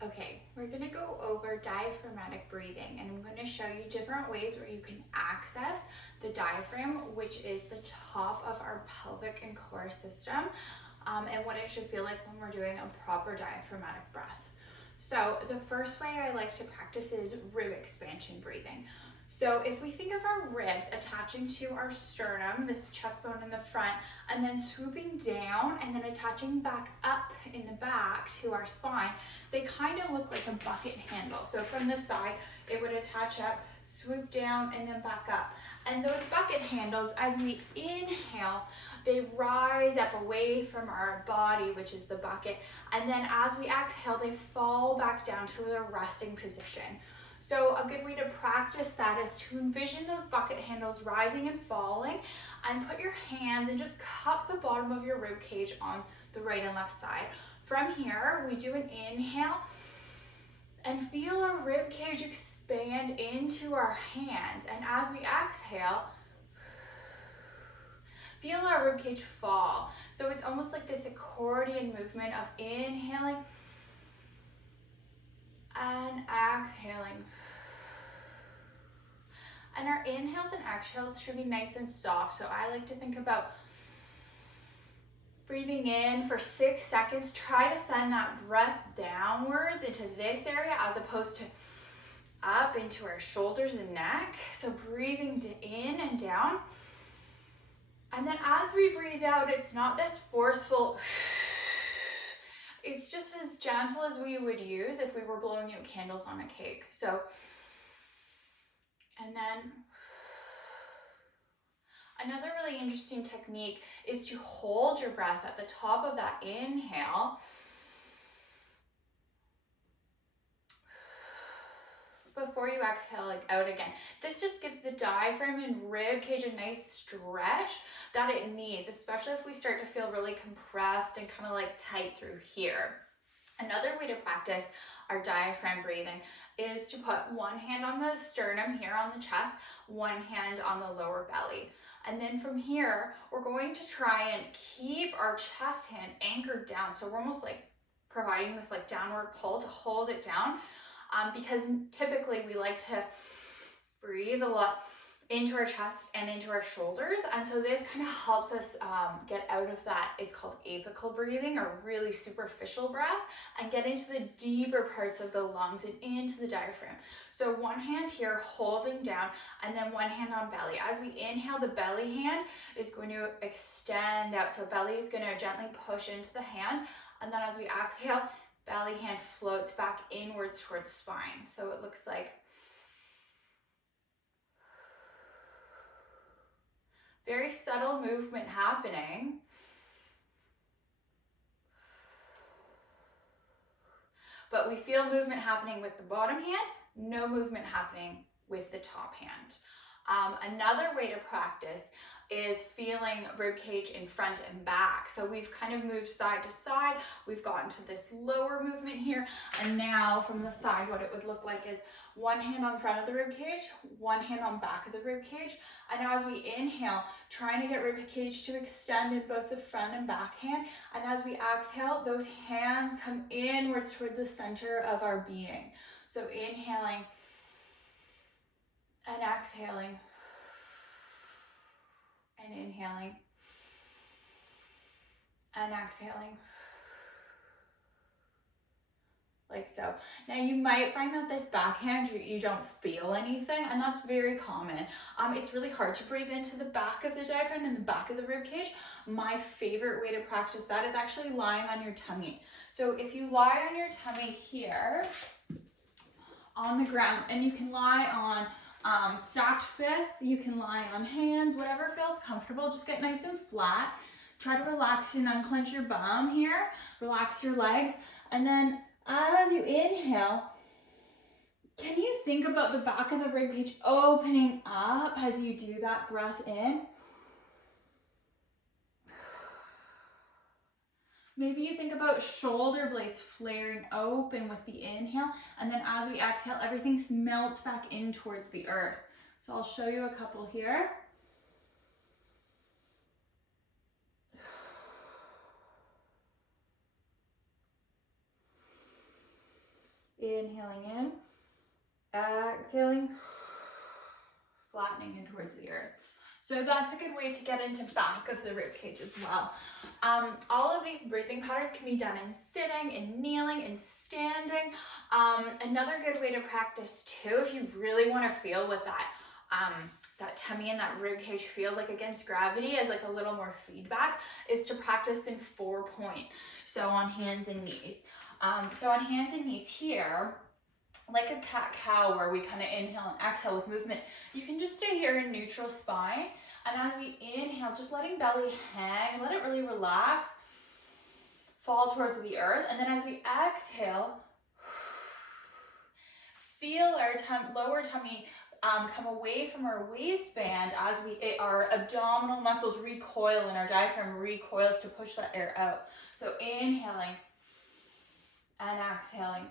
Okay, we're gonna go over diaphragmatic breathing, and I'm gonna show you different ways where you can access the diaphragm, which is the top of our pelvic and core system, and what it should feel like when we're doing a proper diaphragmatic breath. So the first way I like to practice is rib expansion breathing. So if we think of our ribs attaching to our sternum, this chest bone in the front, and then swooping down and then attaching back up in the back to our spine, they kind of look like a bucket handle. So from the side, it would attach up, swoop down, and then back up. And those bucket handles, as we inhale, they rise up away from our body, which is the bucket. And then as we exhale, they fall back down to the resting position. So a good way to practice that is to envision those bucket handles rising and falling, and put your hands and just cup the bottom of your rib cage on the right and left side. From here, we do an inhale and feel our rib cage expand into our hands. And as we exhale, feel our rib cage fall. So it's almost like this accordion movement of inhaling and exhaling. And our inhales and exhales should be nice and soft. So I like to think about breathing in for 6 seconds. Try to send that breath downwards into this area as opposed to up into our shoulders and neck. So breathing in and down. And then as we breathe out, it's not this forceful, it's just as gentle as we would use if we were blowing out candles on a cake. So, and then another really interesting technique is to hold your breath at the top of that inhale before you exhale out again. This just gives the diaphragm and rib cage a nice stretch that it needs, especially if we start to feel really compressed and kind of like tight through here. Another way to practice our diaphragm breathing is to put one hand on the sternum here on the chest, one hand on the lower belly. And then from here, we're going to try and keep our chest hand anchored down. So we're almost like providing this like downward pull to hold it down, because typically we like to breathe a lot into our chest and into our shoulders. And so this kind of helps us get out of that, it's called apical breathing, or really superficial breath, and get into the deeper parts of the lungs and into the diaphragm. So one hand here holding down, and then one hand on belly. As we inhale, the belly hand is going to extend out. So belly is going to gently push into the hand. And then as we exhale, belly hand floats back inwards towards spine. So it looks like very subtle movement happening. But we feel movement happening with the bottom hand, no movement happening with the top hand. Another way to practice is feeling rib cage in front and back. So we've kind of moved side to side. We've gotten to this lower movement here. And now from the side, what it would look like is one hand on front of the rib cage, one hand on back of the rib cage. And as we inhale, trying to get rib cage to extend in both the front and back hand. And as we exhale, those hands come inwards towards the center of our being. So inhaling and exhaling. And inhaling and exhaling, like so. Now you might find that this backhand, you don't feel anything, and that's very common. It's really hard to breathe into the back of the diaphragm and the back of the rib cage. My favorite way to practice that is actually lying on your tummy. So if you lie on your tummy here on the ground, and you can lie on stacked fists, you can lie on hands, whatever feels comfortable. Just get nice and flat. Try to relax and unclench your bum here. Relax your legs. And then as you inhale, can you think about the back of the rib cage opening up as you do that breath in? Maybe you think about shoulder blades flaring open with the inhale, and then as we exhale, everything melts back in towards the earth. So I'll show you a couple here. Inhaling in, exhaling, flattening in towards the earth. So that's a good way to get into back of the rib cage as well. All of these breathing patterns can be done in sitting, in kneeling, in standing. Another good way to practice too, if you really want to feel what that tummy and that rib cage feels like against gravity as like a little more feedback, is to practice in 4-point. So on hands and knees. So on hands and knees here, like a cat-cow where we kind of inhale and exhale with movement, you can just stay here in neutral spine. And as we inhale, just letting belly hang, let it really relax, fall towards the earth. And then as we exhale, feel our lower tummy come away from our waistband as our abdominal muscles recoil and our diaphragm recoils to push that air out. So inhaling and exhaling.